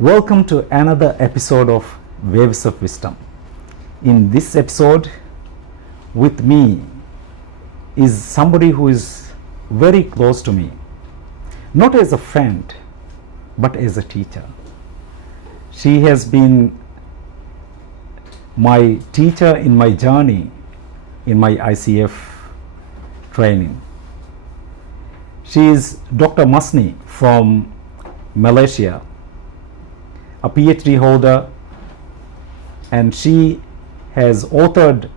Welcome to another episode of Waves of Wisdom. In this episode, with me is somebody who is very close to me, not as a friend, but as a teacher. She has been my teacher in my journey in my ICF training. She is Dr. Masni from Malaysia, a PhD holder, and she has authored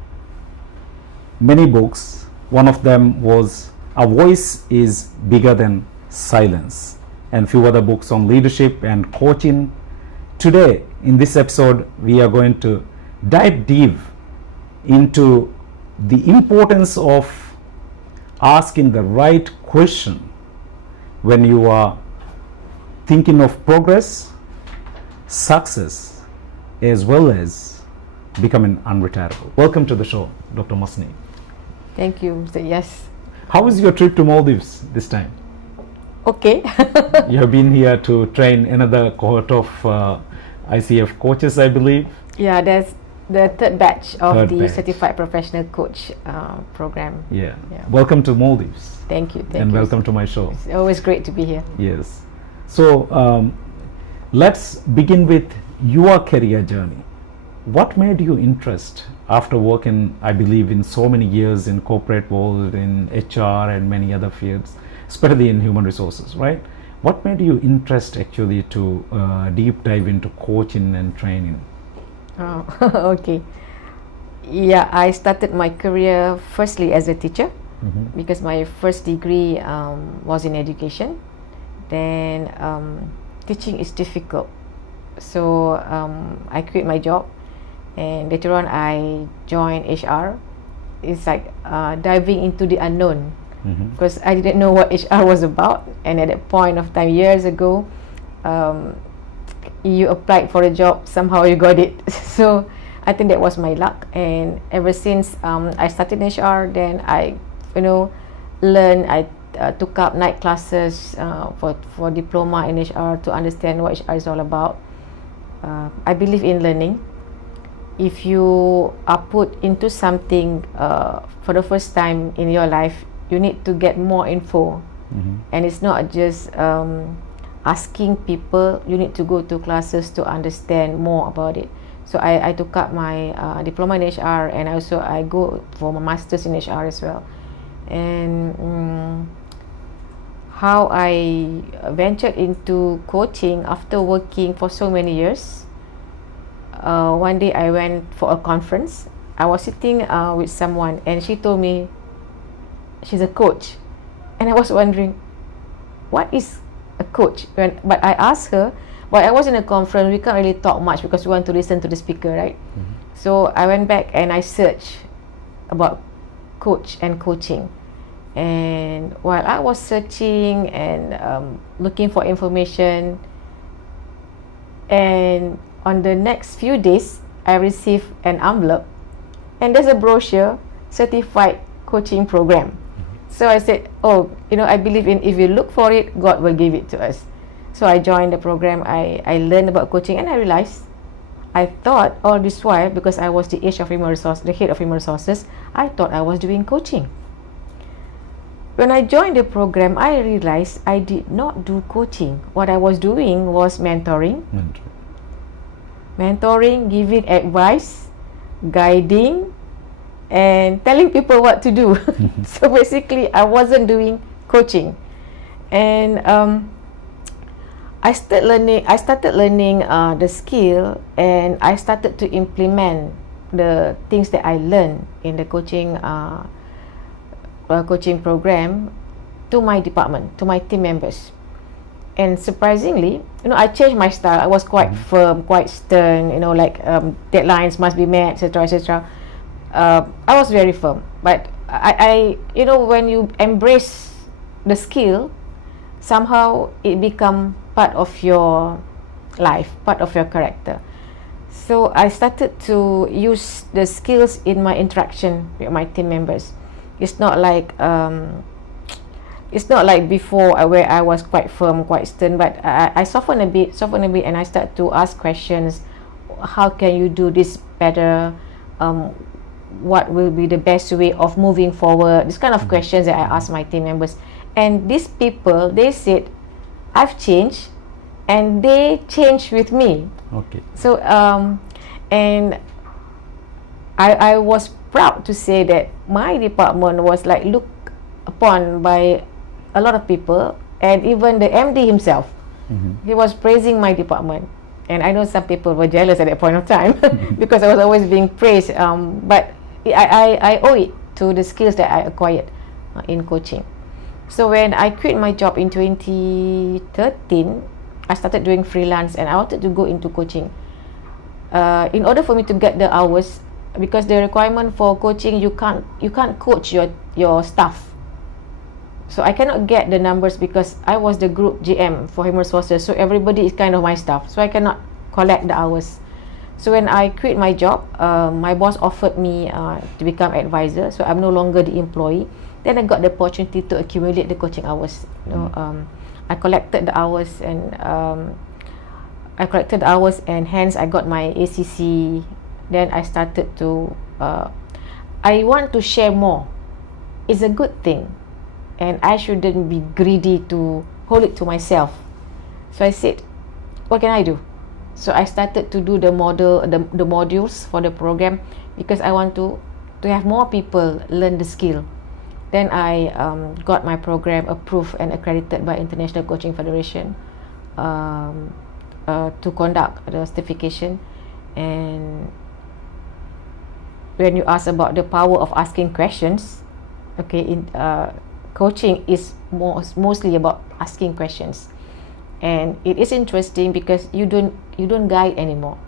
many books. One of them was A Voice is Bigger Than Silence, and few other books on leadership and coaching. Today, in this episode, we are going to dive deep into the importance of asking the right question when you are thinking of progress, success, as well as becoming unretirable. Welcome to the show, Dr. Masni. Thank you, Mr. Yes. How was your trip to Maldives this time? Okay. You have been here to train another cohort of ICF coaches, I believe. Yeah, that's the third batch of the batch. Certified Professional Coach program. Yeah. Yeah. Welcome to Maldives. Thank you. And you. welcome to my show. It's always great to be here. Yes. So let's begin with your career journey. What made you interest after working, I believe, in so many years in corporate world, in HR and many other fields, especially in human resources, right? What made you interest actually to deep dive into coaching and training? Oh, okay. Yeah, I started my career firstly as a teacher because my first degree was in education. Then teaching is difficult, so I quit my job, and later on I joined HR. It's like diving into the unknown because I didn't know what HR was about, and at that point of time years ago, you applied for a job, somehow you got it. So I think that was my luck, and ever since I started in HR, then I learned. I took up night classes for diploma in HR to understand what HR is all about. I believe in learning. If you are put into something for the first time in your life, you need to get more info, and it's not just asking people. You need to go to classes to understand more about it. So I took up my diploma in HR, and also I go for my master's in HR as well. And how I ventured into coaching after working for so many years. One day I went for a conference. I was sitting with someone, and she told me she's a coach, and I was wondering what is a coach. But I asked her, but I was in a conference, we can't really talk much because we want to listen to the speaker, right? So I went back and I searched about coach and coaching. And while I was searching and looking for information, and on the next few days, I received an envelope, and there's a brochure, certified coaching program. So I said, I believe in if you look for it, God will give it to us. So I joined the program. I learned about coaching, and I realized, I thought all this while, because I was the head of human resources, I thought I was doing coaching. When I joined the program, I realized I did not do coaching. What I was doing was mentoring, giving advice, guiding, and telling people what to do. So basically, I wasn't doing coaching. And I started learning the skill, and I started to implement the things that I learned in the coaching program to my department, to my team members. And surprisingly, I changed my style. I was quite firm, quite stern, deadlines must be met, etc., etc. I was very firm, but I when you embrace the skill, somehow it become part of your life, part of your character. So I started to use the skills in my interaction with my team members. It's not like it's not like before where I was quite firm, quite stern, but I soften a bit, and I start to ask questions. How can you do this better? What will be the best way of moving forward? This kind of questions that I ask my team members. And these people, they said, I've changed, and they changed with me. Okay. So, and I was proud to say that my department was like looked upon by a lot of people, and even the MD himself, he was praising my department. And I know some people were jealous at that point of time because I was always being praised. But I owe it to the skills that I acquired in coaching. So when I quit my job in 2013, I started doing freelance, and I wanted to go into coaching. In order for me to get the hours, because the requirement for coaching, you can't coach your staff. So I cannot get the numbers because I was the group GM for human resources. So everybody is kind of my staff. So I cannot collect the hours. So when I quit my job, my boss offered me to become advisor. So I'm no longer the employee. Then I got the opportunity to accumulate the coaching hours. I collected the hours, and hence I got my ACC. Then I started to. I want to share more. It's a good thing, and I shouldn't be greedy to hold it to myself. So I said, what can I do? So I started to do the modules for the program, because I want to have more people learn the skill. Then I got my program approved and accredited by International Coaching Federation to conduct the certification. And when you ask about the power of asking questions, okay, in coaching is mostly about asking questions, and it is interesting because you don't guide anymore.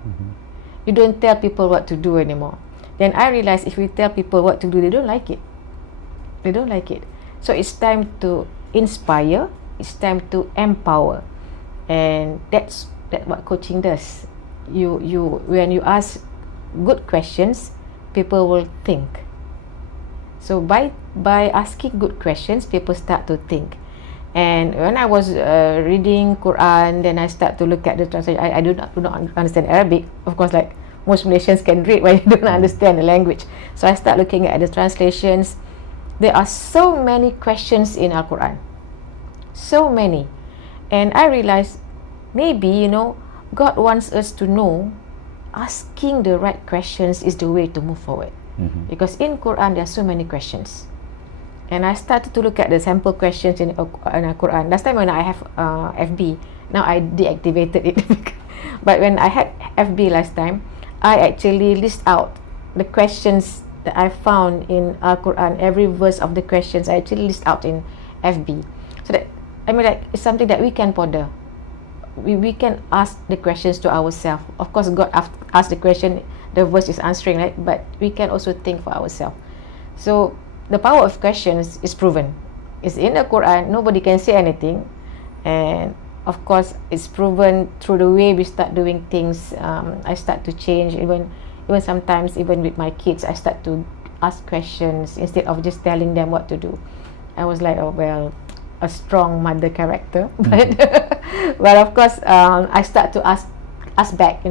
You don't tell people what to do anymore. Then I realized if we tell people what to do, they don't like it. So it's time to inspire. It's time to empower, and that's what coaching does. You when you ask good questions, people will think. So by asking good questions, people start to think. And when I was reading Quran, then I start to look at the translation. I do not understand Arabic, of course, like most Malaysians can read, but you don't understand the language. So I start looking at the translations. There are so many questions in Al-Quran, so many, and I realized maybe God wants us to know asking the right questions is the way to move forward. Because in Quran there are so many questions, and I started to look at the sample questions in Quran. Last time when I have FB, now I deactivated it. But when I had FB last time, I actually list out the questions that I found in Quran. Every verse of the questions I actually list out in FB. So that it's something that we can ponder. We can ask the questions to ourselves. Of course, God asked the question, the verse is answering, right? But we can also think for ourselves. So the power of questions is proven. It's in the Quran. Nobody can say anything, and of course, it's proven through the way we start doing things. I start to change. Even sometimes, even with my kids, I start to ask questions instead of just telling them what to do. I was like, oh well, a strong mother character, but of course, I start to ask back.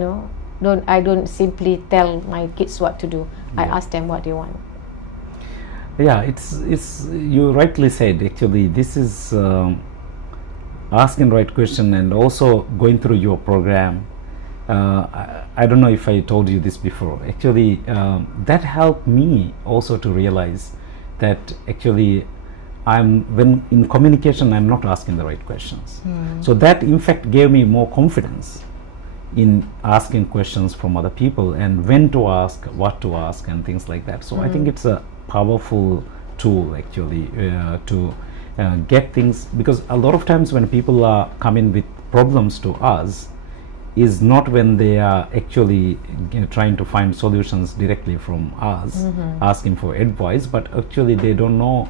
I don't simply tell my kids what to do. I ask them what they want. Yeah, it's you rightly said. Actually, this is asking right question, and also going through your program. I don't know if I told you this before. Actually, that helped me also to realize that actually when in communication I'm not asking the right questions. So that in fact gave me more confidence in asking questions from other people, and when to ask, what to ask, and things like that. So I think it's a powerful tool actually to get things, because a lot of times when people are coming with problems to us is not when they are actually trying to find solutions directly from us, asking for advice, but actually they don't know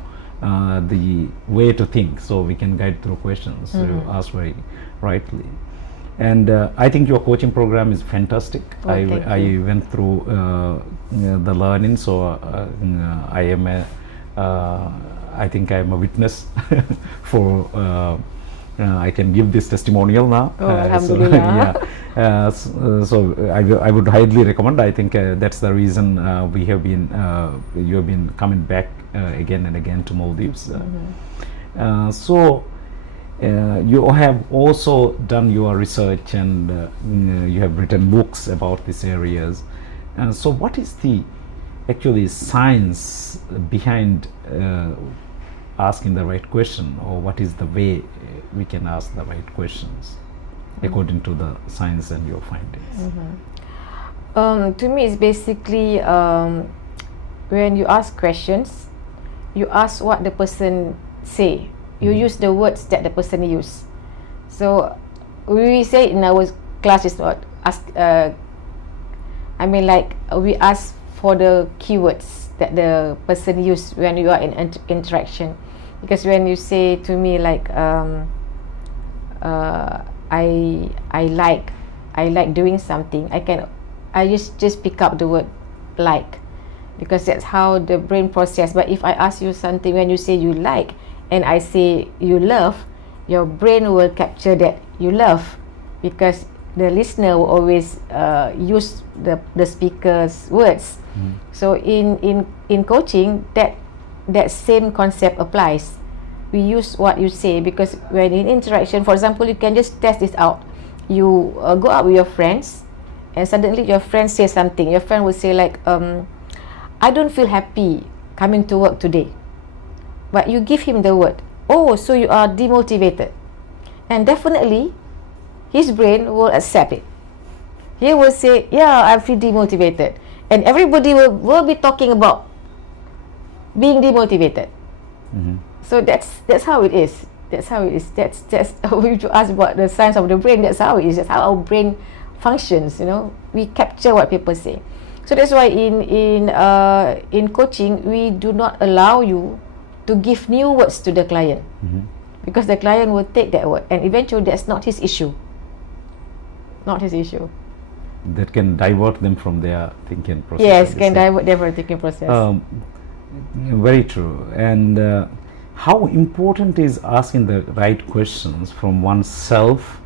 the way to think, so we can guide through questions. You ask very rightly. And I think your coaching program is fantastic. I went through the learning, so I I think I am a witness for. I can give this testimonial now. Oh, Alhamdulillah. So I would highly recommend. I think that's the reason we have been you have been coming back again and again to Maldives. So you have also done your research, and you have written books about these areas. So what is the actually science behind asking the right question, or what is the way we can ask the right questions according to the science and your findings? To me, it's basically when you ask questions, you ask what the person say. You use the words that the person use. So we say in our class is not ask. We ask for the keywords that the person use when you are in interaction. Because when you say to me like I like doing something, I just pick up the word like, because that's how the brain process. But if I ask you something, when you say you like and I say you love, your brain will capture that you love, because the listener will always use the speaker's words. So in coaching, that same concept applies. We use what you say, because when in interaction, for example, you can just test this out. You go out with your friends, and suddenly your friend says something. Your friend will say like, I don't feel happy coming to work today. But you give him the word, oh, so you are demotivated. And definitely, his brain will accept it. He will say, yeah, I feel demotivated. And everybody will be talking about being demotivated. So that's how it is. That's how it is. That's if you ask about the science of the brain, that's how it is. That's how our brain functions. We capture what people say. So that's why in coaching, we do not allow you to give new words to the client, because the client will take that word, and eventually that's not his issue. Not his issue. That can divert them from their thinking process. Yes, can divert their thinking process. Very true. And how important is asking the right questions from oneself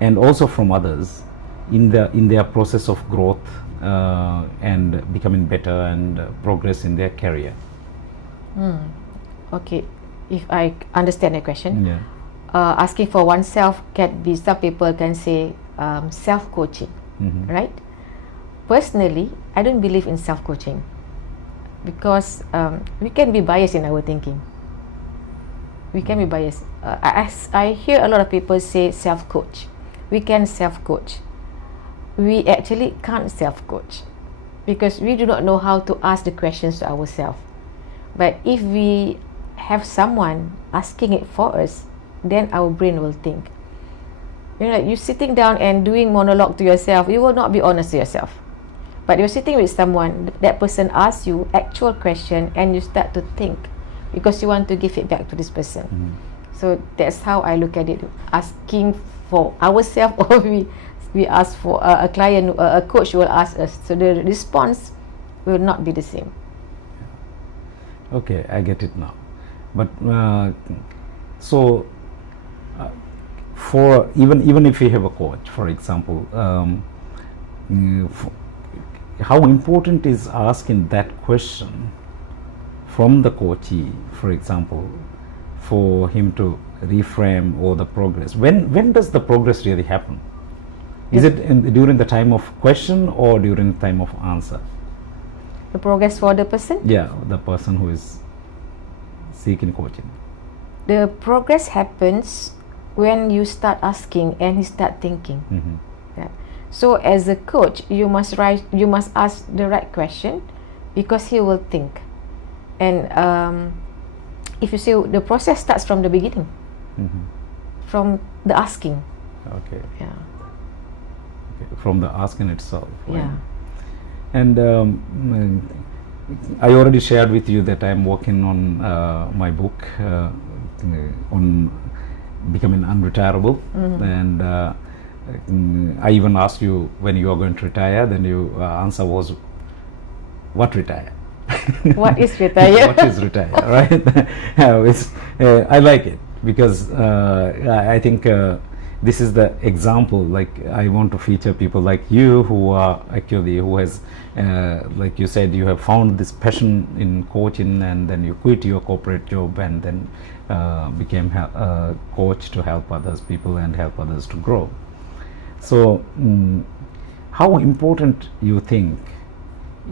and also from others in their process of growth and becoming better and progress in their career? Okay, if I understand the question, Yeah. Asking for oneself can be, some people can say self-coaching, right? Personally, I don't believe in self-coaching, because we can be biased in our thinking. We can be biased. I hear a lot of people say self-coach. We can self-coach. We actually can't self-coach, because we do not know how to ask the questions to ourselves. But if we have someone asking it for us, then our brain will think. Like you sitting down and doing monologue to yourself, you will not be honest to yourself. But you're sitting with someone, that person asks you actual question, and you start to think, because you want to give it back to this person. So that's how I look at it. Asking for ourselves, or we ask for a client, a coach will ask us. So the response will not be the same. Okay, I get it now. But so for even if you have a coach, for example, how important is asking that question from the coachee, for example, for him to reframe or the progress? When does the progress really happen? Is it during the time of question or during the time of answer? The progress for the person? Yeah, the person who is seeking coaching. The progress happens when you start asking and he start thinking. Yeah. So as a coach, you must ask the right question, because he will think. And if you see, the process starts from the beginning, from the asking. Okay. Yeah. Okay. From the asking itself. Right? Yeah. And I already shared with you that I'm working on my book on becoming unretirable, and I even asked you when you are going to retire. Then your answer was, "What retire?" What is retire? What is retire, right? I like it because I think this is the example. Like, I want to feature people like you who are actually, who has, like you said, you have found this passion in coaching, and then you quit your corporate job and then became a coach to help others people and help others to grow. So how important you think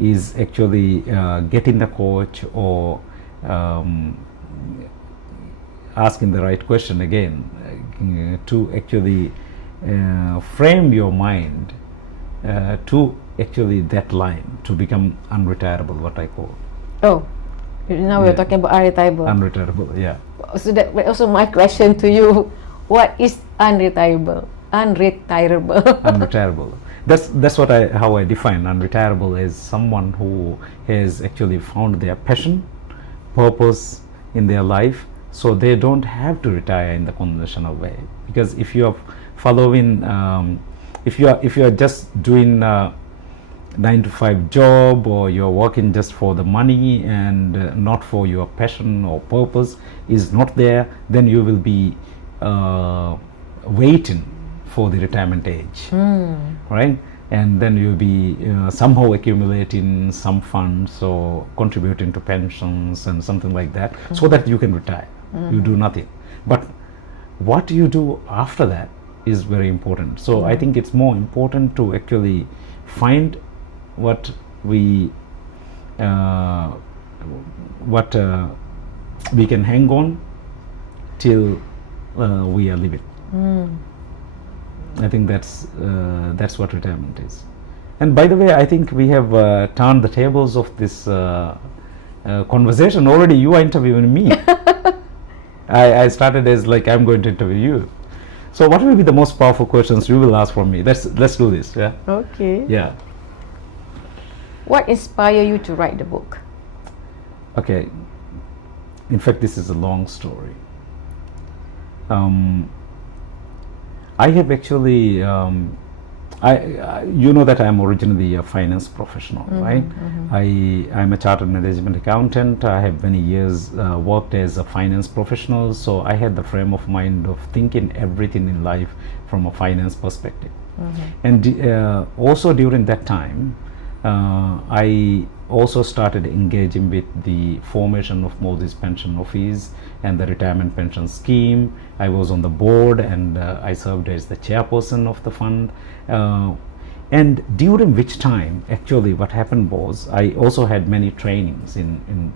is actually getting the coach, or asking the right question again, to actually frame your mind to actually that line, to become unretirable, what I call. Oh, now we're talking about unretirable. Unretirable, yeah. So that also my question to you: what is unretirable? Unretirable. Unretirable. That's what how I define unretirable, as someone who has actually found their passion, purpose in their life, so they don't have to retire in the conventional way. Because if you are following, if you are just doing a 9-to-5 job, or you're working just for the money and not for your passion or purpose is not there, then you will be waiting for the retirement age, right? And then you'll be somehow accumulating some funds or contributing to pensions and something like that, so that you can retire. You do nothing. But what you do after that is very important. So I think it's more important to actually find what we can hang on till we are living. I think that's what retirement is. And by the way, I think we have turned the tables of this conversation. Already you are interviewing me. I started as like, I'm going to interview you. So what will be the most powerful questions you will ask from me? Let's do this. Yeah. Okay. Yeah. What inspired you to write the book? Okay. In fact, this is a long story. I have actually, you know that I am originally a finance professional, right? I'm a chartered management accountant. I have many years worked as a finance professional, so I had the frame of mind of thinking everything in life from a finance perspective. And also during that time, I also started engaging with the formation of Moses Pension Office and the retirement pension scheme. I was on the board, and I served as the chairperson of the fund. And during which time, actually what happened was, I also had many trainings in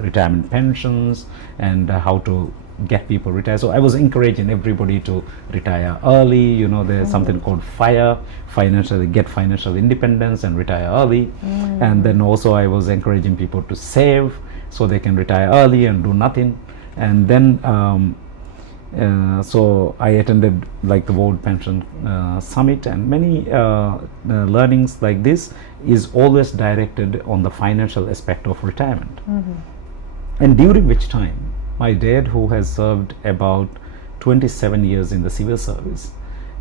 retirement pensions and how to get people retired. So I was encouraging everybody to retire early. You know, there's something called get financial independence and retire early. And then also I was encouraging people to save so they can retire early and do nothing. And then so I attended like the World Pension Summit, and many learnings like this is always directed on the financial aspect of retirement. And during which time, my dad, who has served about 27 years in the civil service,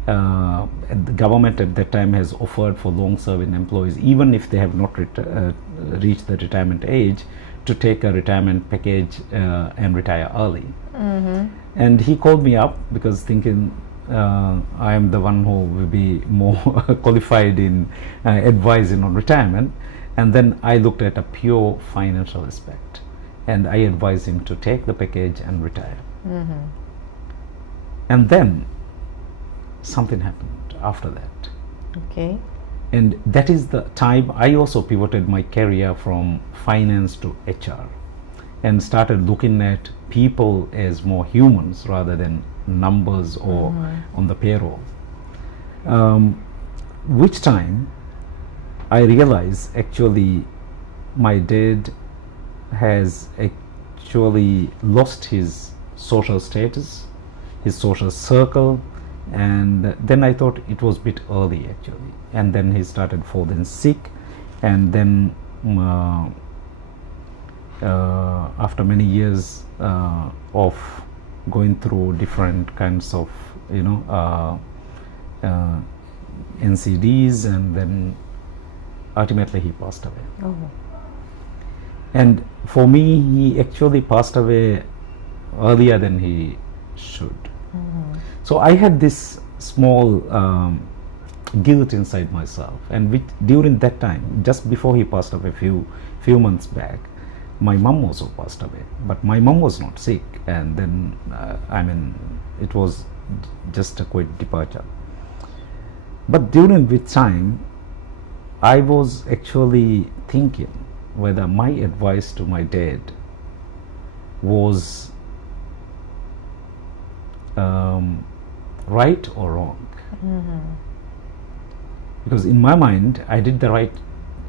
the government at that time has offered for long-serving employees, even if they have not reached the retirement age, to take a retirement package and retire early. And he called me up because thinking I am the one who will be more qualified in advising on retirement. And then I looked at a pure financial aspect, and I advised him to take the package and retire. And then something happened after that. Okay. And that is the time I also pivoted my career from finance to HR and started looking at people as more humans rather than numbers or on the payroll. Which time I realized actually my dad has actually lost his social status, his social circle, and then I thought it was a bit early actually. And then he started falling sick, and then after many years of going through different kinds of NCDs, and then ultimately he passed away. And for me, he actually passed away earlier than he should. So I had this small guilt inside myself, and which during that time, just before he passed away, few months back, my mom also passed away. But my mom was not sick, and then it was just a quick departure. But during which time, I was actually thinking whether my advice to my dad was right or wrong. Because in my mind, I did the right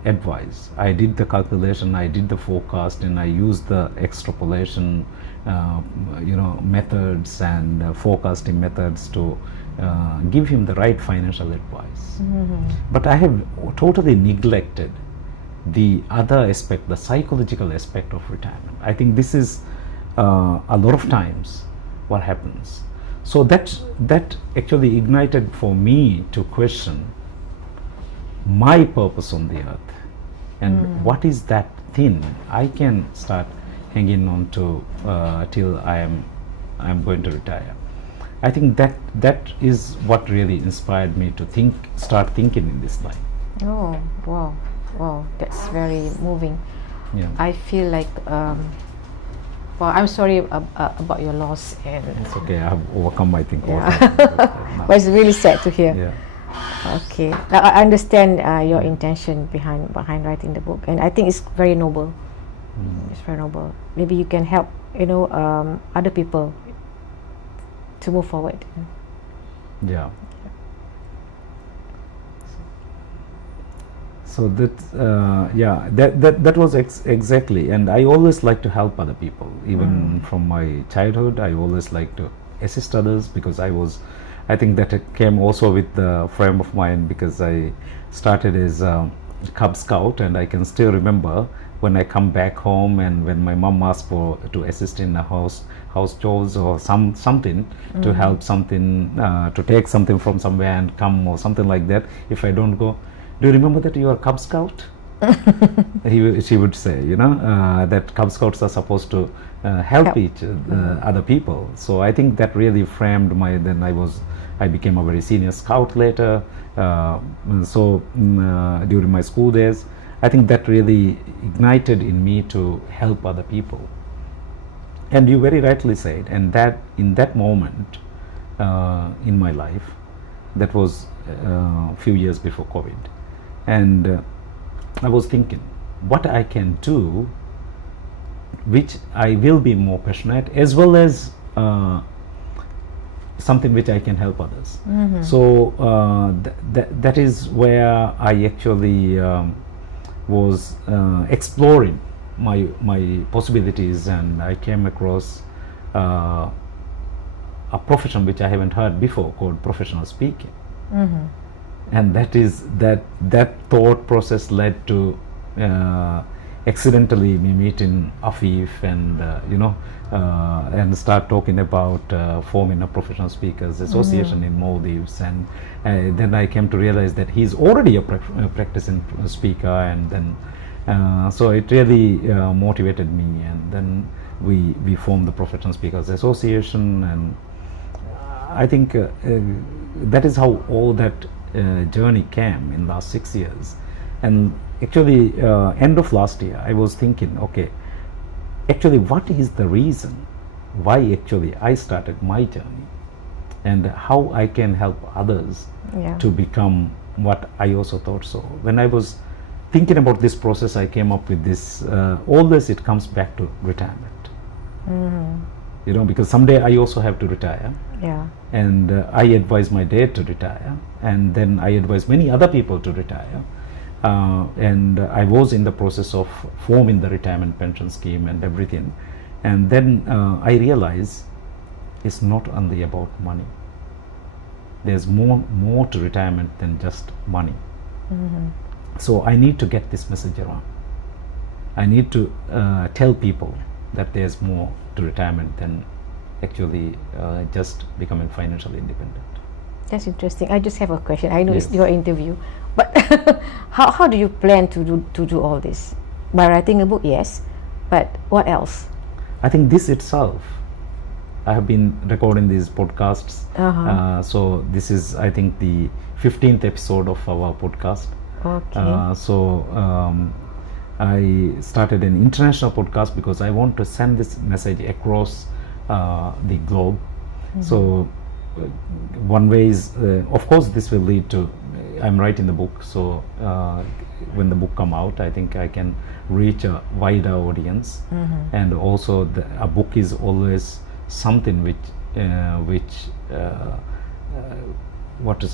advice. I did the calculation, I did the forecast, and I used the extrapolation, methods and forecasting methods to give him the right financial advice. But I have totally neglected the other aspect, the psychological aspect of retirement. I think this is a lot of times what happens. So that actually ignited for me to question my purpose on the earth, and what is that thing I can start hanging on to till I'm going to retire. I think that is what really inspired me to start thinking in this line. Oh, wow, that's very moving. Yeah. I feel like, I'm sorry about your loss, and It's okay, I have overcome, I think. Yeah. Now. but it's really sad to hear. Yeah. Okay, I understand your intention behind writing the book, and I think it's very noble. It's very noble. Maybe you can help, other people to move forward. Yeah. So that was exactly, and I always like to help other people. Even from my childhood, I always like to assist others, because I think that it came also with the frame of mind, because I started as a Cub Scout, and I can still remember when I come back home and when my mom asked to assist in the house chores or something to help something, to take something from somewhere and come or something like that. If I don't go, do you remember that you are a Cub Scout? She would say, that Cub Scouts are supposed to help other people. So I think that really framed I became a very senior scout later. During my school days, I think that really ignited in me to help other people. And you very rightly said, and that in that moment in my life, that was a few years before COVID, and I was thinking what I can do which I will be more passionate, as well as something which I can help others. So that is where I actually was exploring my possibilities, and I came across a profession which I haven't heard before, called professional speaking. And that thought process led to accidentally me meeting Afif and and start talking about forming a professional speakers association in Maldives, and then I came to realize that he's already a practicing speaker, and then so it really motivated me, and then we formed the Professional Speakers Association, and I think that is how all that journey came in last 6 years. And actually end of last year I was thinking, okay, actually what is the reason why actually I started my journey, and how I can help others to become what I also thought. So when I was thinking about this process, I came up with this, always it comes back to retirement. Because someday I also have to retire. And I advise my dad to retire, and then I advise many other people to retire. And I was in the process of forming the retirement pension scheme and everything. And then I realized it's not only about money. There's more to retirement than just money. So I need to get this message around. I need to tell people that there's more to retirement than actually just becoming financially independent. That's interesting. I just have a question. I know it's your interview, but how do you plan to do all this? By writing a book, yes, But what else? I think this itself, I have been recording these podcasts. So this is, I think, the 15th episode of our podcast. Okay. I started an international podcast because I want to send this message across the globe. So one way is, of course, this will lead to, I'm writing the book, so when the book come out, I think I can reach a wider audience. And also a book is always something which which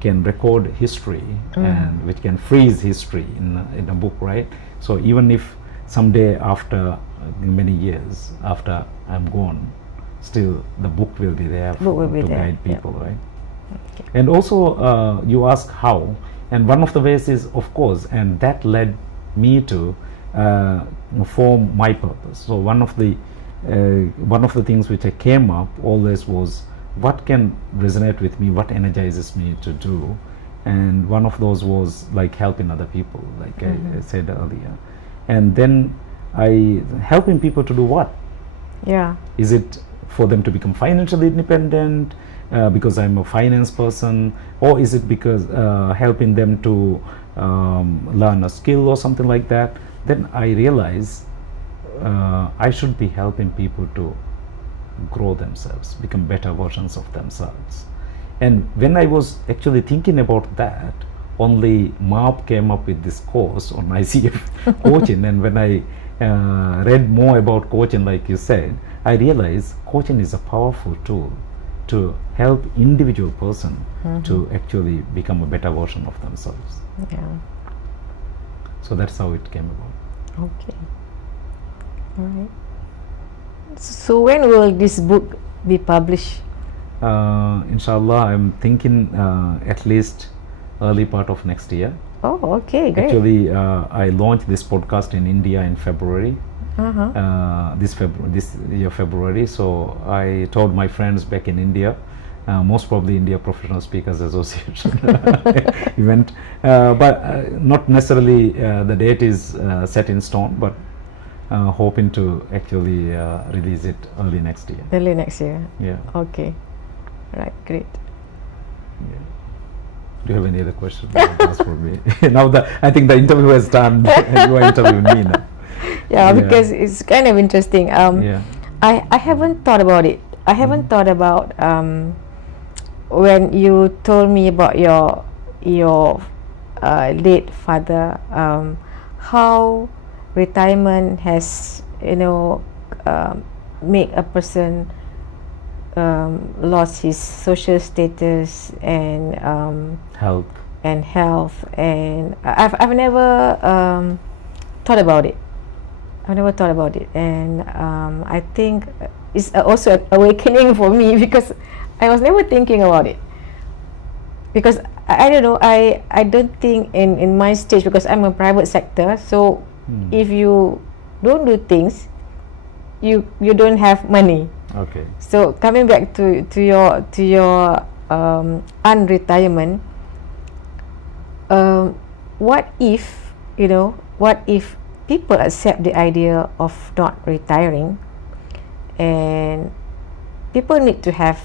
can record history and which can freeze history in a book, right? So even if someday, after many years after I'm gone, still the book will be there to guide people, right? Okay. And also you ask how, and one of the ways is, of course, and that led me to form my purpose. So one of the things which I came up always was, what can resonate with me, what energizes me to do, and one of those was like helping other people, like I said earlier. And then helping people to do what? Yeah. Is it for them to become financially independent because I'm a finance person, or is it because helping them to learn a skill or something like that? Then I realize I should be helping people to grow themselves, become better versions of themselves. And when I was actually thinking about that, only MAP came up with this course on ICF coaching. And when I read more about coaching, like you said, I realized coaching is a powerful tool to help individual person to actually become a better version of themselves. Yeah. So that's how it came about. Okay. All right. So when will this book be published? Inshallah, I'm thinking at least early part of next year. Oh, okay, great. Actually, I launched this podcast in India in February. This year February. So I told my friends back in India, most probably India Professional Speakers Association event, but not necessarily the date is set in stone, but hoping to actually release it early next year. Early next year. Yeah. Okay. Right. Great. Yeah. Do you have any other questions for me? Now I think the interview has done. You are interviewing me now. Yeah, because it's kind of interesting. Yeah. I haven't thought about it. I haven't thought about when you told me about your late father, how retirement has make a person lost his social status and Health. and I've never thought about it. I've never thought about it, and I think it's also an awakening for me, because I was never thinking about it. Because I don't know, I don't think in my stage, because I'm a private sector, so if you don't do things, you don't have money. Okay. So coming back to your unretirement, what if people accept the idea of not retiring, and people need to have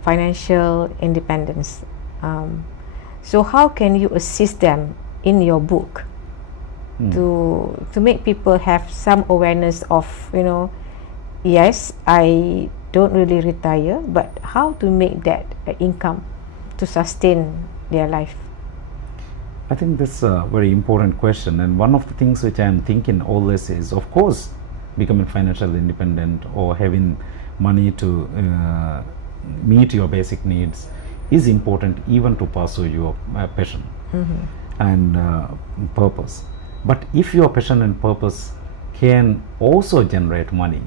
financial independence. So how can you assist them in your book to make people have some awareness of, yes, I don't really retire, but how to make that income to sustain their life? I think that's a very important question, and one of the things which I am thinking always is, of course, becoming financially independent or having money to meet your basic needs is important, even to pursue your passion and purpose. But if your passion and purpose can also generate money,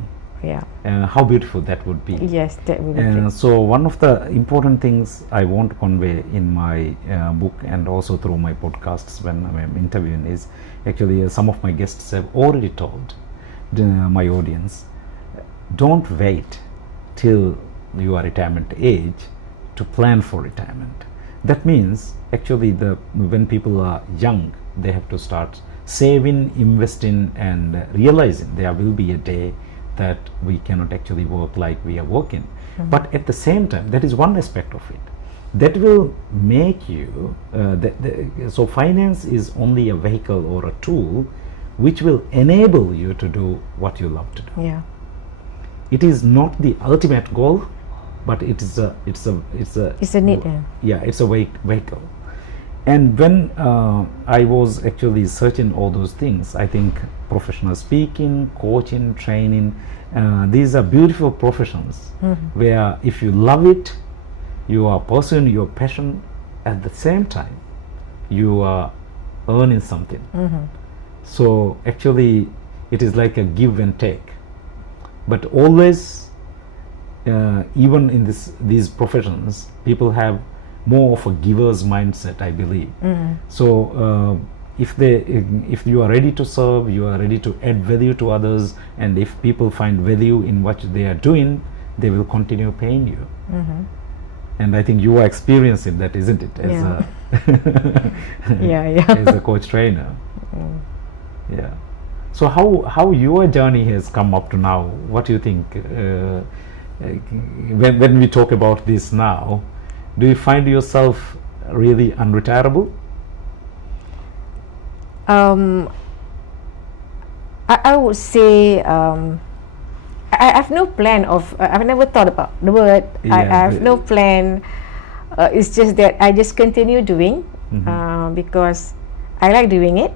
how beautiful that would be. Yes, that would be. And so one of the important things I want to convey in my book and also through my podcasts when I'm interviewing is, actually some of my guests have already told my audience, don't wait till your retirement age to plan for retirement. That means actually when people are young, they have to start saving, investing, and realizing there will be a day that we cannot actually work like we are working. But at the same time, that is one aspect of it. That will make you, so finance is only a vehicle or a tool which will enable you to do what you love to do. Yeah. It is not the ultimate goal, but it's a need. Yeah, it's a vehicle. And when I was actually searching all those things, I think professional speaking, coaching, training, these are beautiful professions where if you love it, you are pursuing your passion, at the same time you are earning something. So actually it is like a give and take, but always even in these professions, people have more of a giver's mindset, I believe. So if you are ready to serve, you are ready to add value to others, and if people find value in what they are doing, they will continue paying you. And I think you are experiencing that, isn't it, as as a coach trainer. Yeah. So how your journey has come up to now? What do you think when we talk about this now? Do you find yourself really unretirable? I would say I have no plan of. I've never thought about the word. I have no plan. It's just that I just continue doing because I like doing it,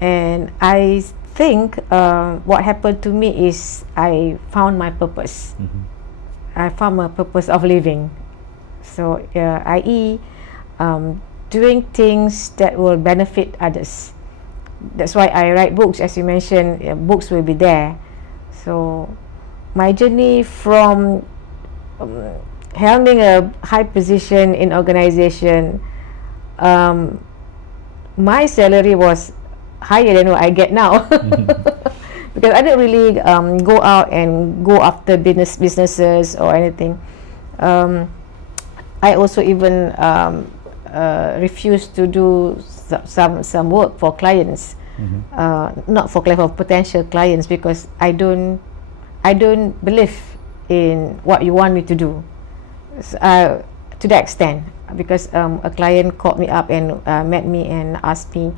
and I think what happened to me is I found my purpose. I found my purpose of living. So, i.e., doing things that will benefit others. That's why I write books, as you mentioned. Books will be there. So, my journey from holding a high position in organization, my salary was higher than what I get now. Because I didn't really go out and go after businesses or anything. I also even refused to do some work for clients, not for clients, for potential clients, because I don't believe in what you want me to do. So, to that extent, because a client called me up and met me and asked me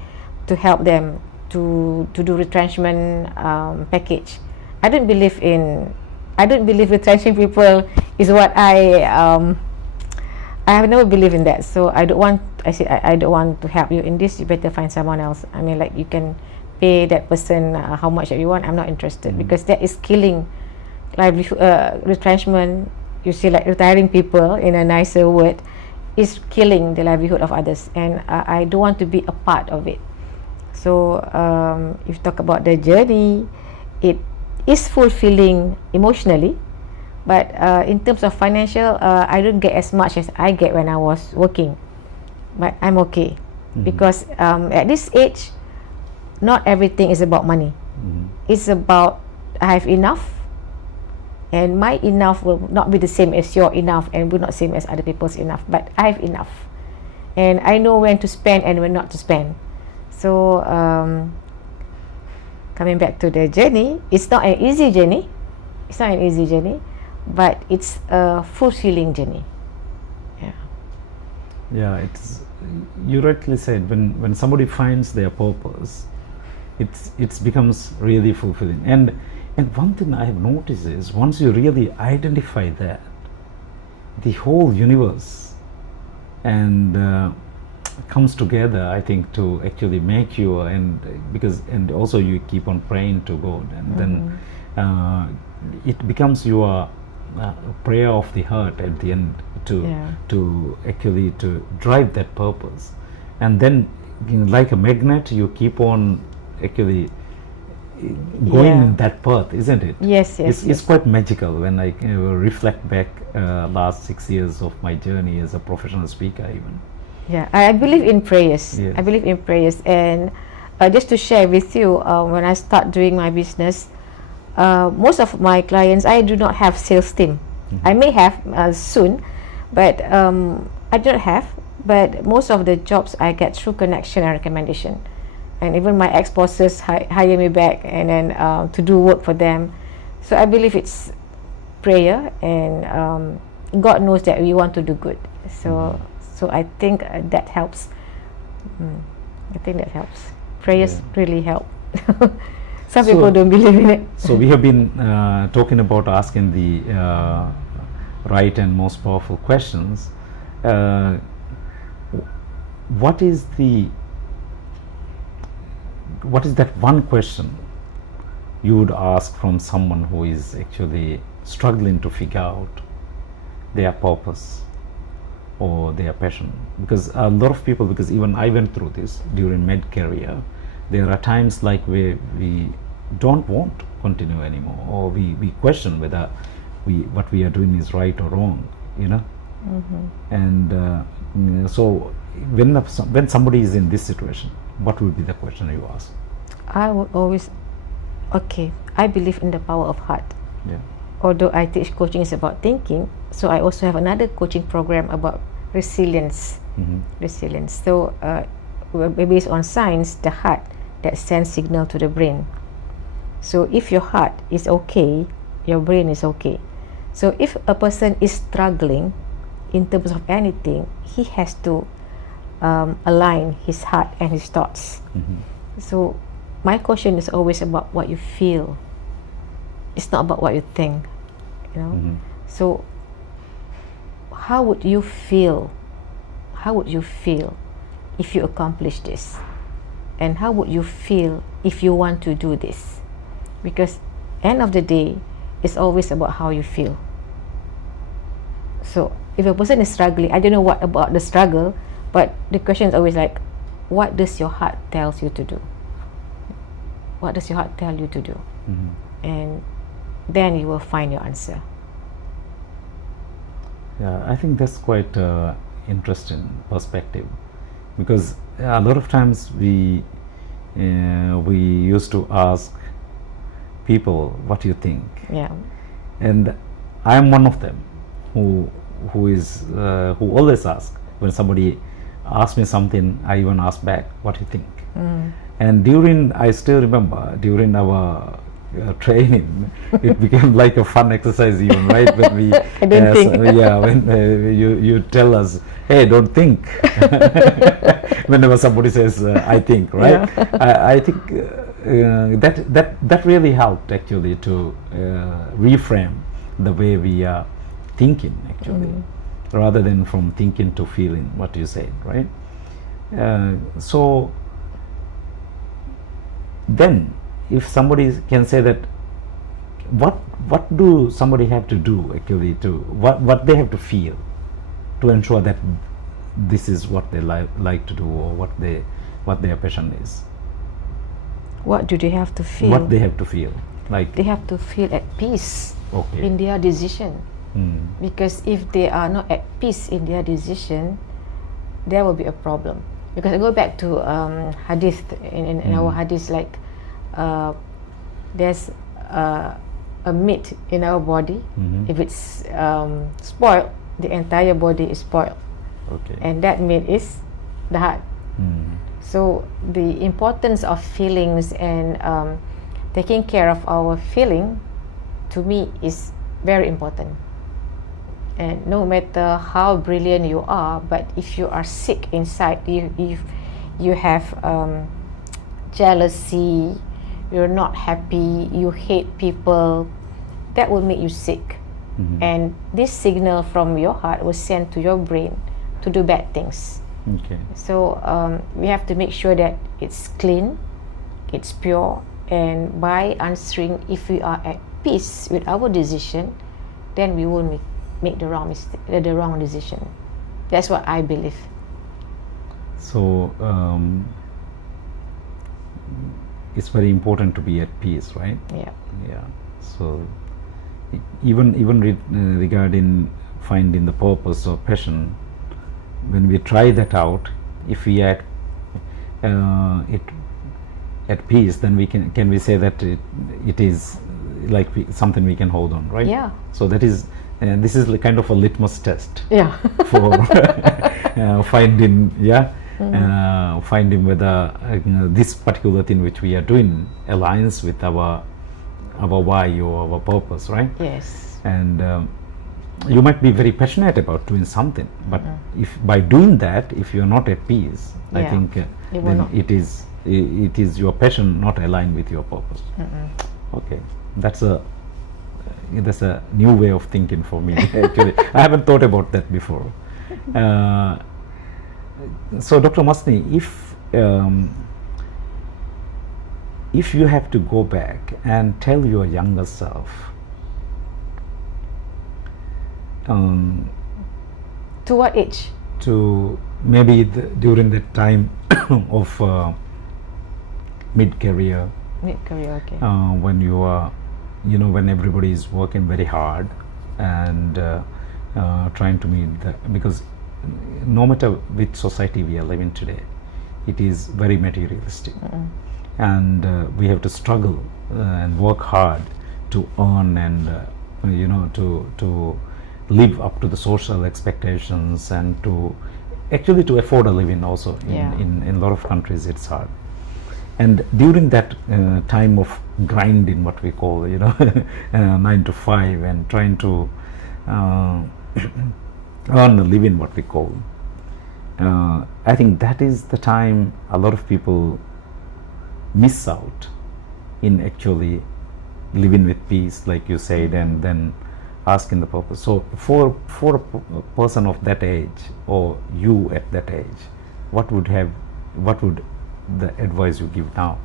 to help them to do retrenchment package. I don't believe retrenching people is what I have never believed in that. So I don't want. I said I don't want to help you in this. You better find someone else. I mean, like, you can pay that person how much you want. I'm not interested, because that is killing livelihood. Retrenchment, you see, like retiring people, in a nicer word, is killing the livelihood of others, and I don't want to be a part of it. So if you talk about the journey, it is fulfilling emotionally, but in terms of financial, I don't get as much as I get when I was working, but I'm okay, because at this age, not everything is about money. It's about I have enough, and my enough will not be the same as your enough, and will not same as other people's enough, but I have enough, and I know when to spend and when not to spend. So coming back to the journey, it's not an easy journey. It's not an easy journey, but it's a fulfilling journey. Yeah, it's, you rightly said, when somebody finds their purpose, it becomes really fulfilling. And one thing I have noticed is, once you really identify that, the whole universe and comes together, I think, to actually make you, and also you keep on praying to God, and then it becomes your prayer of the heart at the end to actually to drive that purpose, and then, like a magnet, you keep on actually going in that path, isn't it? Yes. It's quite magical when I reflect back last 6 years of my journey as a professional speaker even. Yeah, I believe in prayers. Yes. I believe in prayers, and just to share with you, when I start doing my business, most of my clients, I do not have sales team. I may have soon, but I don't have. But most of the jobs I get through connection and recommendation. and even my ex-bosses hire me back and then to do work for them. So I believe it's prayer, and God knows that we want to do good. So I think that helps. I think that helps. Prayers really help. Some people don't believe in it. So we have been talking about asking the right and most powerful questions. What is that one question you would ask from someone who is actually struggling to figure out their purpose or their passion? Because a lot of people, because even I went through this during med career, there are times like where we don't want to continue anymore, or we question whether what we are doing is right or wrong, you know. And so when somebody is in this situation, what would be the question you ask? I would always, I believe in the power of heart. Yeah. Although I teach coaching is about thinking, so I also have another coaching program about resilience. Resilience. So based on science, the heart that sends signal to the brain. So if your heart is okay, your brain is okay. So if a person is struggling in terms of anything, he has to align his heart and his thoughts. So my question is always about what you feel. It's not about what you think, you know. So how would you feel? How would you feel if you accomplish this? And how would you feel if you want to do this? Because end of the day, it's always about how you feel. So if a person is struggling, I don't know what about the struggle, but the question is always like, what does your heart tells you to do? What does your heart tell you to do? And then you will find your answer. Yeah, I think that's quite interesting perspective, because a lot of times we used to ask people, what do you think? Yeah. And I am one of them who always ask. When somebody asks me something, I even ask back, what do you think? And I still remember during our training, it became like a fun exercise even, right? When we I don't think. when you tell us, hey, don't think. Whenever somebody says, I think, right? Yeah. I think that really helped actually to reframe the way we are thinking actually, rather than from thinking to feeling, what you said, right? So then if somebody can say that, what do somebody have to do actually, to what they have to feel to ensure that this is what they like to do, or what their passion is? What do they have to feel? What they have to feel, like they have to feel at peace in their decision. Because if they are not at peace in their decision, there will be a problem. Because I go back to hadith, in our hadith, like there's a meat in our body. If it's spoiled, the entire body is spoiled. And that meat is the heart. So the importance of feelings and taking care of our feeling, to me, is very important. And no matter how brilliant you are, but if you are sick inside, you have jealousy, you're not happy, you hate people, that will make you sick. And this signal from your heart was sent to your brain to do bad things. So we have to make sure that it's clean, it's pure, and by answering, if we are at peace with our decision, then we won't make the wrong decision. That's what I believe. So it's very important to be at peace, right? Yeah. So even regarding finding the purpose or passion, when we try that out, if we are at peace, then can we say that it is like something we can hold on, right? Yeah. So that is this is kind of a litmus test. Yeah. For finding finding whether this particular thing which we are doing aligns with our why or our purpose, right? Yes. And you might be very passionate about doing something, but if by doing that, if you are not at peace, I Yeah. think It will then not. it is your passion not aligned with your purpose. Okay, that's a new way of thinking for me. Actually, I haven't thought about that before. So, Dr. Masni, if you have to go back and tell your younger self, To what age? to maybe during the time of mid-career, Mid-career, okay. when you are, when everybody is working very hard and trying to meet because no matter which society we are living today, it is very materialistic, and we have to struggle and work hard to earn and to live up to the social expectations and to afford a living also. In a lot of countries it's hard, and during that time of grinding, what we call 9 to 5, and trying to earn a living, what we call, I think that is the time a lot of people miss out in actually living with peace, like you said, and then asking the purpose. So for a person of that age, or you at that age, what would the advice you give now?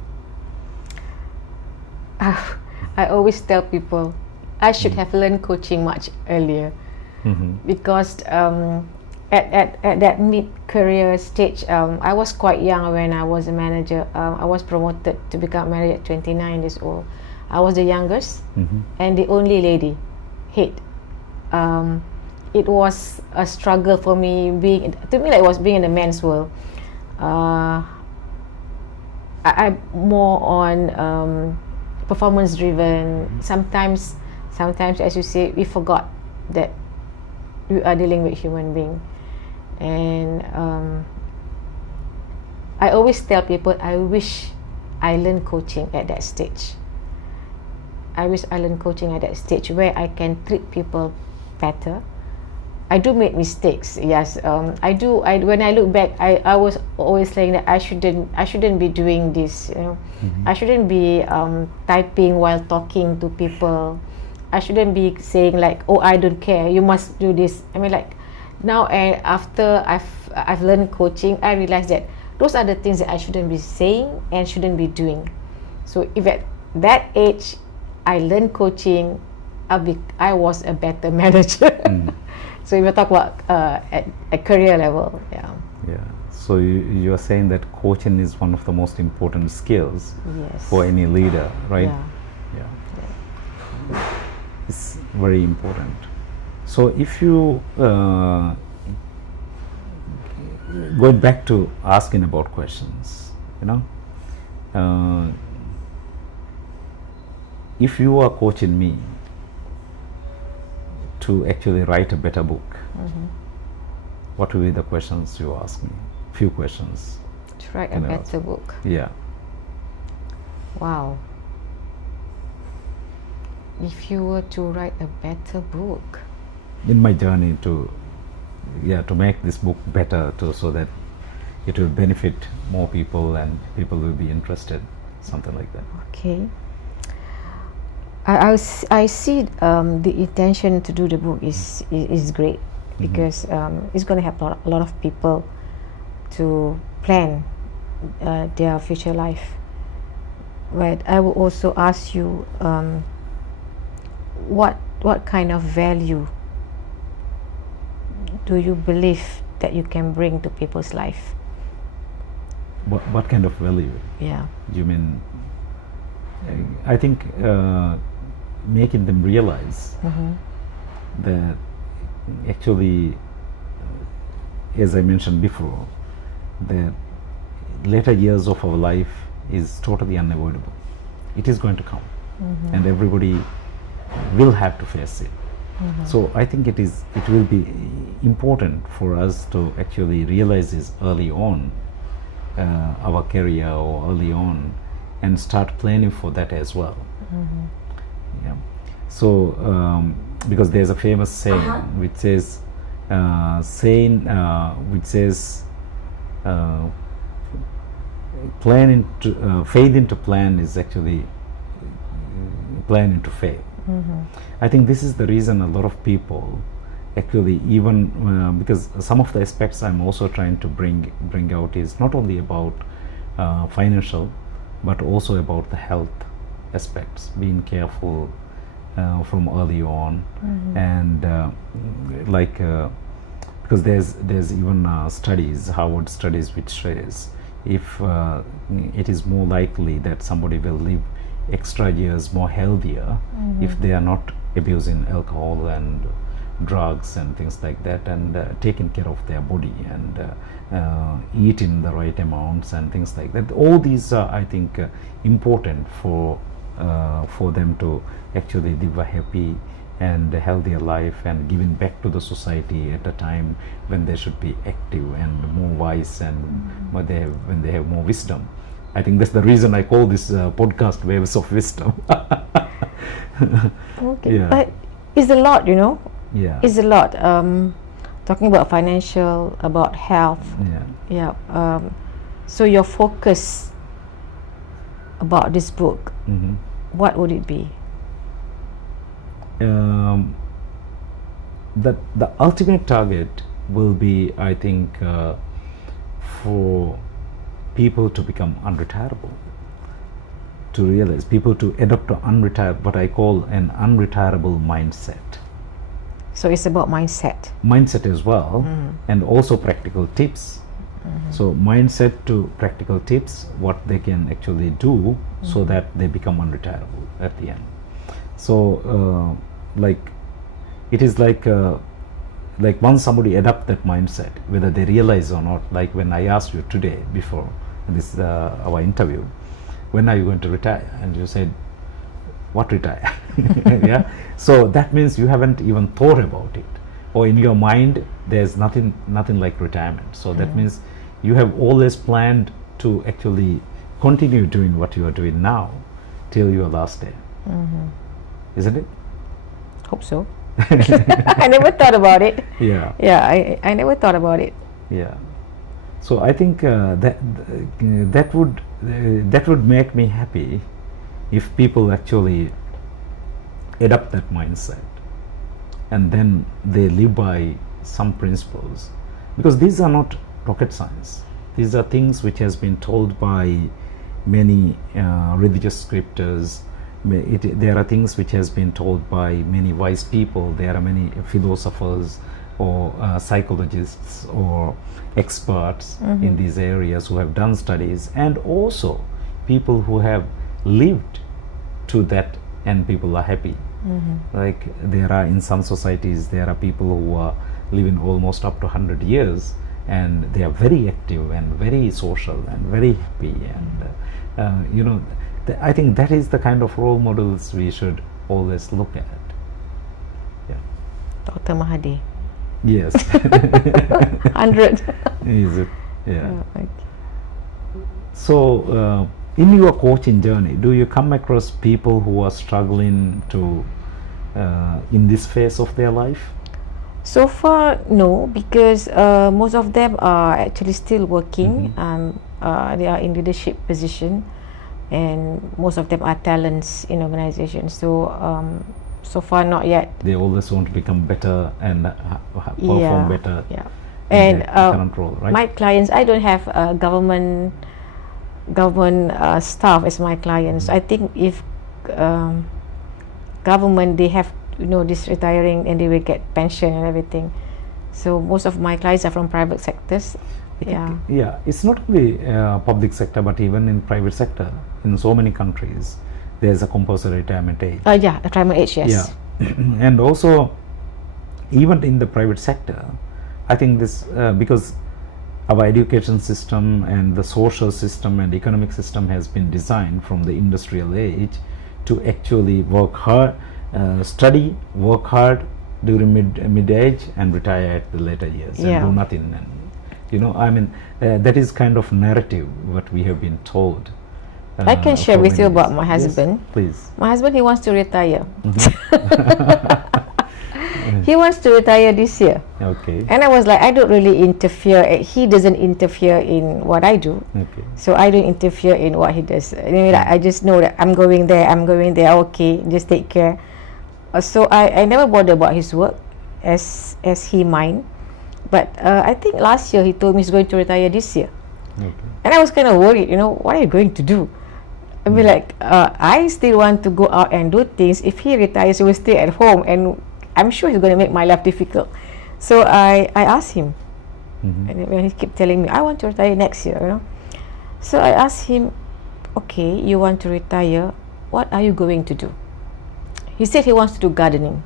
I always tell people I should have learned coaching much earlier, because at that mid-career stage, I was quite young when I was a manager. I was promoted to become manager at 29 years old. I was the youngest and the only lady head. It was a struggle for me to me, like, it was being in the men's world. I'm more on performance driven. Sometimes, as you say, we forgot that we are dealing with human being. And I always tell people, I wish I learned coaching at that stage. I wish I learned coaching at that stage where I can treat people better. I do make mistakes, yes. I do. When I look back, I was always saying that I shouldn't be doing this. I shouldn't be typing while talking to people. I shouldn't be saying like, "Oh, I don't care. You must do this." I mean, like, now, and after I've learned coaching, I realized that those are the things that I shouldn't be saying and shouldn't be doing. So if at that age I learned coaching, I was a better manager. So if you talk about at a career level, yeah. So you are saying that coaching is one of the most important skills for any leader, right? Yeah. It's very important. So if you going back to asking about questions, if you are coaching me to actually write a better book, what will be the questions you ask me? Few questions. To write a better book. Yeah. Wow. If you were to write a better book. In my journey to make this book better, so that it will benefit more people and people will be interested, something like that. Okay. I see the intention to do the book is great, because it's going to help a lot of people to plan their future life. But I will also ask you, what kind of value do you believe that you can bring to people's life? What kind of value? Yeah. You mean? I think making them realize that actually, as I mentioned before, that later years of our life is totally unavoidable. It is going to come, and everybody will have to face it. So I think it will be important for us to actually realize this early on, our career or early on, and start planning for that as well. Yeah. So because there's a famous saying which says faith into plan is actually planning to fail. I think this is the reason a lot of people actually, even because some of the aspects I'm also trying to bring out is not only about financial, but also about the health aspects, being careful from early on, and because there's even studies, Harvard studies, which says if it is more likely that somebody will live extra years more healthier if they are not abusing alcohol and drugs and things like that, and taking care of their body and eat in the right amounts and things like that. All these are, I think, important for them to actually live a happy and a healthier life and giving back to the society at a time when they should be active and more wise, and when they have more wisdom. I think that's the reason I call this podcast Waves of Wisdom. Okay, Yeah. but it's a lot, you know. Yeah. It's a lot. Talking about financial, about health. Yeah. Yeah. So your focus about this book, what would it be? That the ultimate target will be, I think, for people to become unretirable, to realize, people to adopt what I call an unretirable mindset. So it's about mindset. Mindset as well, and also practical tips. So mindset to practical tips, what they can actually do so that they become unretirable at the end. So it is like once somebody adopt that mindset, whether they realize or not, like when I asked you today before this our interview, when are you going to retire, and you said, what retire? Yeah, so that means you haven't even thought about it, or in your mind there's nothing like retirement. So that means you have always planned to actually continue doing what you are doing now till your last day. Isn't it? Hope so. I never thought about it. Yeah. Yeah, I never thought about it. Yeah. So I think that would make me happy if people actually adopt that mindset, and then they live by some principles, because these are not rocket science. These are things which has been told by many religious scriptures. There are things which has been told by many wise people. There are many philosophers or psychologists or experts in these areas who have done studies, and also people who have lived to that, and people are happy. Like there are, in some societies, there are people who are living almost up to 100 years, and they are very active and very social and very happy, and I think that is the kind of role models we should always look at. Yeah. Dr. Mahadi. Yes. 100. Is it? Yeah. Okay. So in your coaching journey, do you come across people who are struggling to in this phase of their life? So far, no, because most of them are actually still working. They are in leadership position, and most of them are talents in organizations. So so far, not yet. They always want to become better and perform better. Yeah. In And their current role, right? my clients, I don't have government staff as my clients. I think if government, they have this retiring, and they will get pension and everything. So most of my clients are from private sectors. Yeah, it's not only public sector, but even in private sector, in so many countries, there's a compulsory retirement age. Yeah, retirement age, yes. Yeah, and also even in the private sector, I think this because our education system and the social system and economic system has been designed from the industrial age to actually work hard, study, work hard during mid age, and retire at the later years and do nothing. And You know, I mean, that is kind of narrative what we have been told. I can share for with you many about years. my husband. Yes, please. My husband, he wants to retire. He wants to retire this year. Okay. And I was like, I don't really interfere. He doesn't interfere in what I do. Okay. So I don't interfere in what he does. Anyway, I just know that I'm going there, okay, just take care. So I never bother about his work as he mine. But I think last year he told me he's going to retire this year. Okay. And I was kind of worried, you know, what are you going to do? I mean, like, I still want to go out and do things. If he retires, he will stay at home, and I'm sure he's going to make my life difficult. So I asked him, and when he kept telling me, I want to retire next year, you know. So I asked him, okay, you want to retire, what are you going to do? He said he wants to do gardening.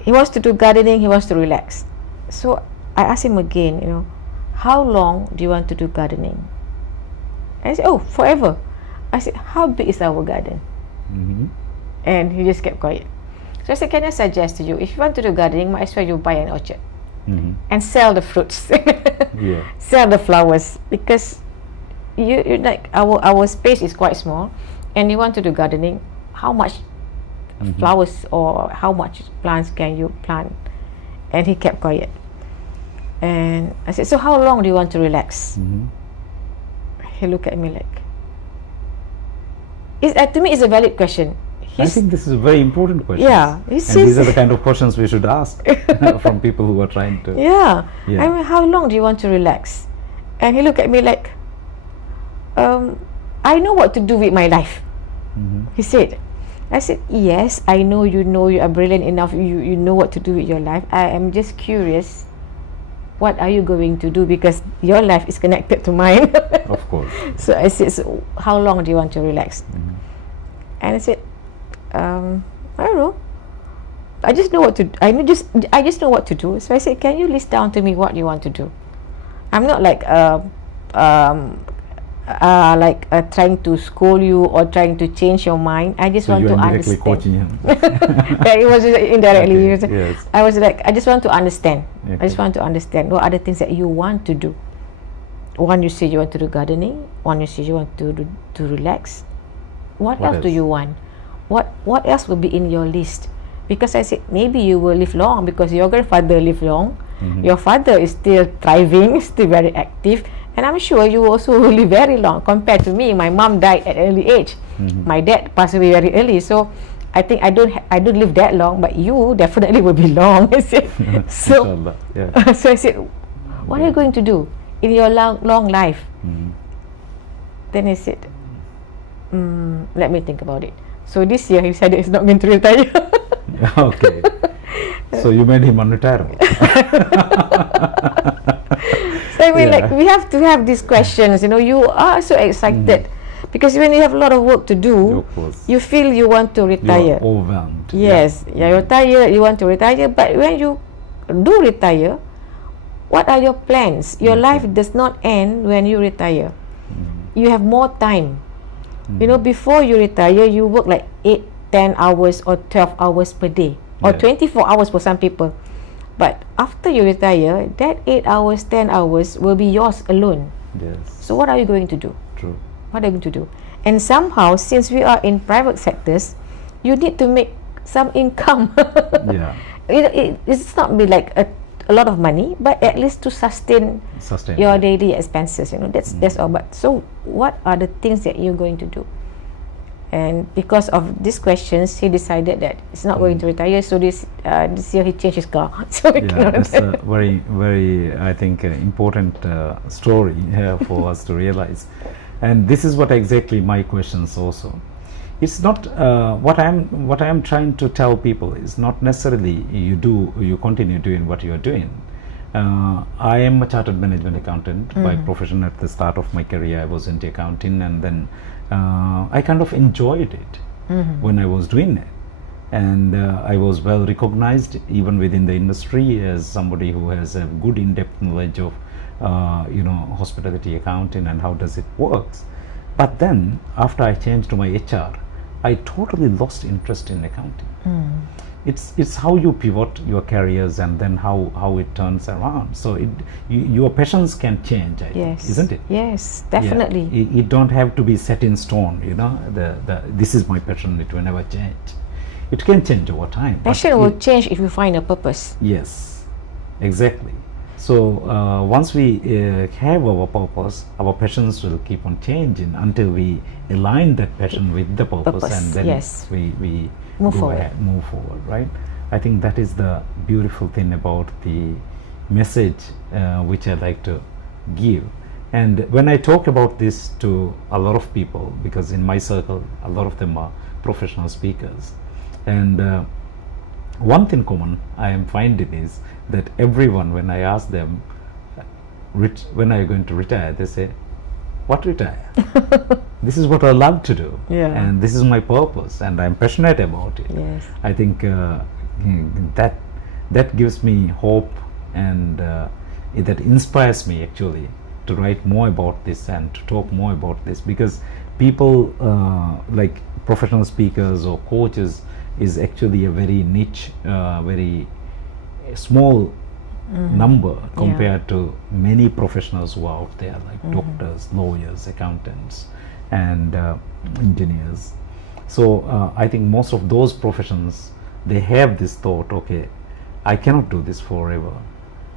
He wants to do gardening, he wants to relax. So I asked him again, you know, how long do you want to do gardening? And he said, oh, forever. I said, how big is our garden? And he just kept quiet. So I said, can I suggest to you, if you want to do gardening, might as well you buy an orchard and sell the fruits, sell the flowers, because you like our space is quite small, and you want to do gardening. How much flowers or how much plants can you plant? And he kept quiet. And I said, so how long do you want to relax? He looked at me like, to me it's a valid question. I think this is a very important question. Yeah. And these are the kind of questions we should ask from people who are trying to... Yeah. I mean, how long do you want to relax? And he looked at me like, I know what to do with my life. He said. I said, yes, I know you are brilliant enough, you know what to do with your life. I am just curious, what are you going to do? Because your life is connected to mine. Of course. So I said, so how long do you want to relax? And I said, I don't know. I just know what to. I just know what to do. So I said, can you list down to me what you want to do? I'm not like trying to scold you or trying to change your mind. I just want to understand. Coaching him. Yeah, it was indirectly. Okay, yes. I was like, I just want to understand. Okay. I just want to understand what are the things that you want to do. One, you say you want to do gardening. One, you say you want to relax. What else do you want? What else will be in your list? Because I said, maybe you will live long because your grandfather lived long. Your father is still thriving, still very active, and I'm sure you also will live very long compared to me. My mom died at an early age. My dad passed away very early, so I think I don't live that long, but you definitely will be long. I said. So so I said, what are you going to do in your long life? Then I said, let me think about it. So this year he decided he's not going to retire. Okay. So you made him unretire. So I mean, like, we have to have these questions. You know, you are so excited because when you have a lot of work to do, you feel you want to retire. You are overwhelmed. Yes, you're tired. You want to retire, but when you do retire, what are your plans? Your life does not end when you retire. You have more time. You know, before you retire, you work like 8, 10 hours or 12 hours per day, or 24 hours for some people. But after you retire, that 8 hours, 10 hours will be yours alone. Yes. So what are you going to do? True. What are you going to do? And somehow, since we are in private sectors, you need to make some income. It's not be like a lot of money, but at least to sustain your daily expenses. You know, that's all. But so, what are the things that you're going to do? And because of these questions, he decided that he's not going to retire. So this year he changed his car. So that's a very, very, I think, important story for us to realize. And this is what exactly my questions also. It's not what I am trying to tell people is not necessarily you continue doing what you are doing. I am a chartered management accountant by profession. At the start of my career, I was into accounting, and then I kind of enjoyed it when I was doing it, and I was well recognized even within the industry as somebody who has a good in-depth knowledge of hospitality accounting and how does it works. But then after I changed to my HR, I totally lost interest in accounting it's how you pivot your careers and then how it turns around. So your passions can change, I think, isn't it? Yes, definitely. Yeah. It don't have to be set in stone, you know, this is my passion, it will never change. It can change over time. Passion will change if you find a purpose. Yes, exactly. So once we have our purpose, our passions will keep on changing until we align that passion with the purpose, and then we move forward, right? I think that is the beautiful thing about the message which I like to give. And when I talk about this to a lot of people, because in my circle a lot of them are professional speakers, and one thing common I am finding is that everyone, when I ask them when are you going to retire, they say, what retire? This is what I love to do, and this is my purpose, and I'm passionate about it. Yes. I think that gives me hope, and that inspires me actually to write more about this and to talk more about this, because people like professional speakers or coaches is actually a very niche, very small number compared to many professionals who are out there, like doctors, lawyers, accountants, and engineers. So I think most of those professions, they have this thought, okay, I cannot do this forever,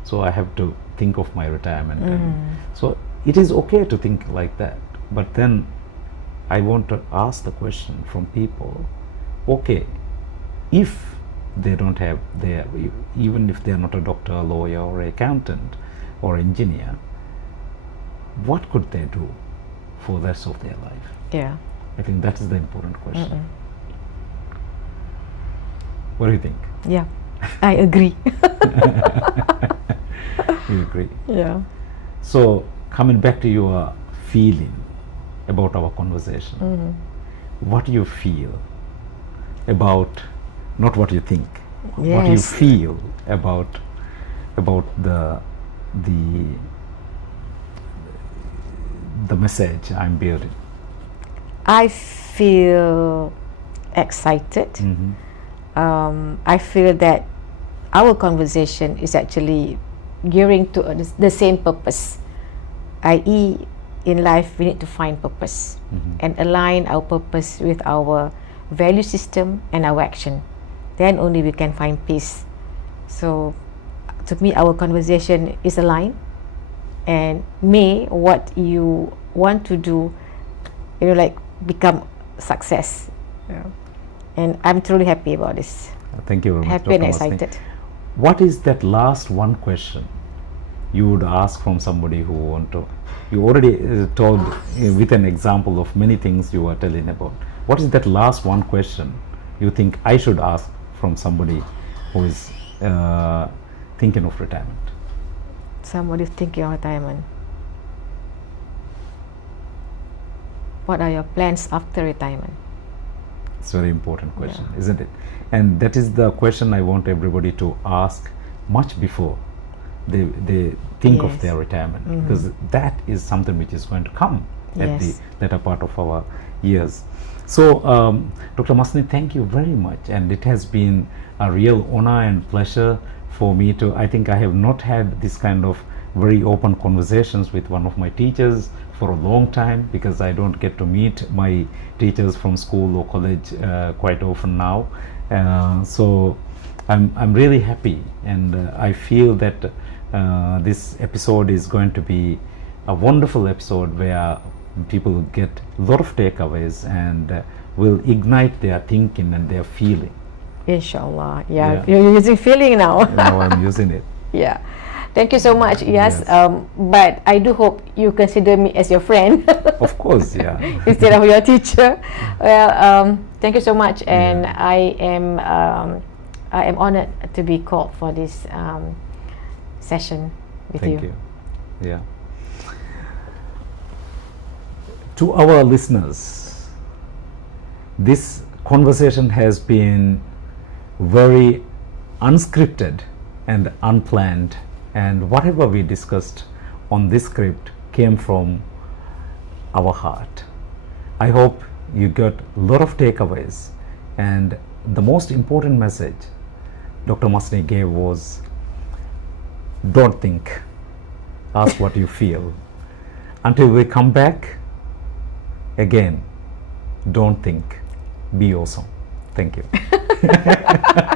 so I have to think of my retirement. And so it is okay to think like that, but then I want to ask the question from people, okay, if they don't have even if they are not a doctor, a lawyer, or accountant or engineer, what could they do for the rest of their life? Yeah, I think that is the important question. What do you think? Yeah, I agree. You agree? Yeah. So coming back to your feeling about our conversation, what do you feel about, not what you think, what do you feel about the message I'm building? I feel excited. I feel that our conversation is actually gearing to the same purpose, i.e. in life we need to find purpose and align our purpose with our value system and our action. Then only we can find peace. So to me, our conversation is aligned, and may what you want to do, you know, like become success. And I'm truly happy about this. Thank you very much, Happy and Dr. Masni. excited. What is that last one question you would ask from somebody who want to, you already told with an example of many things you were telling about. What is that last one question you think I should ask from somebody who is thinking of retirement? Somebody thinking of retirement. What are your plans after retirement? It's a very important question, isn't it? And that is the question I want everybody to ask much before they think of their retirement, because that is something which is going to come at the latter part of our years. So Dr. Masni, thank you very much, and it has been a real honor and pleasure for me to, I think I have not had this kind of very open conversations with one of my teachers for a long time, because I don't get to meet my teachers from school or college quite often now. So I'm really happy, and I feel that this episode is going to be a wonderful episode where people will get a lot of takeaways and will ignite their thinking and their feeling. Inshallah. You're using feeling now. Now I'm using it. Yeah. Thank you so much. Yes. But I do hope you consider me as your friend. Of course, yeah. Instead of your teacher. Well, thank you so much, and I am honored to be called for this session with you. Thank you. Yeah. To our listeners, this conversation has been very unscripted and unplanned, and whatever we discussed on this script came from our heart. I hope you got a lot of takeaways, and the most important message Dr. Masni gave was, don't think, ask what you feel. Until we come back, again, don't think, be awesome. Thank you.